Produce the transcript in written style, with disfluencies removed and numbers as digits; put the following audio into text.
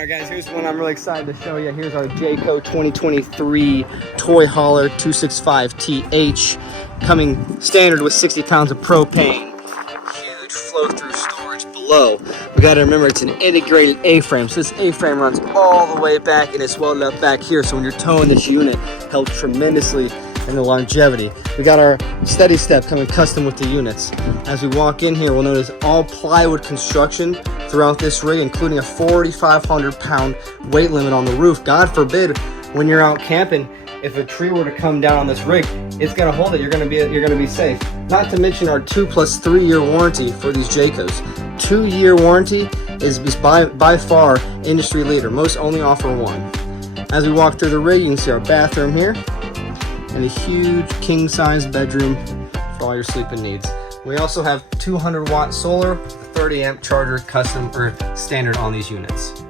All right, guys, here's one I'm really excited to show you. Here's our Jayco 2023 Toy Hauler 265TH, coming standard with 60 pounds of propane. Huge flow-through storage below. We got to remember it's an integrated A-frame, so this A-frame runs all the way back and it's welded up back here. So when you're towing this unit, helps tremendously in the longevity. We got our steady step coming custom with the units. As we walk in here, we'll notice all plywood construction throughout this rig, including a 4,500 pound weight limit on the roof. God forbid, when you're out camping, if a tree were to come down on this rig, it's gonna hold it. You're gonna be safe. Not to mention our 2+3 year warranty for these Jaycos. 2-year warranty is by far industry leader. Most only offer 1. As we walk through the rig, you can see our bathroom here and a huge king-size bedroom for all your sleeping needs. We also have 200 watt solar, 30 amp charger, custom or standard on these units.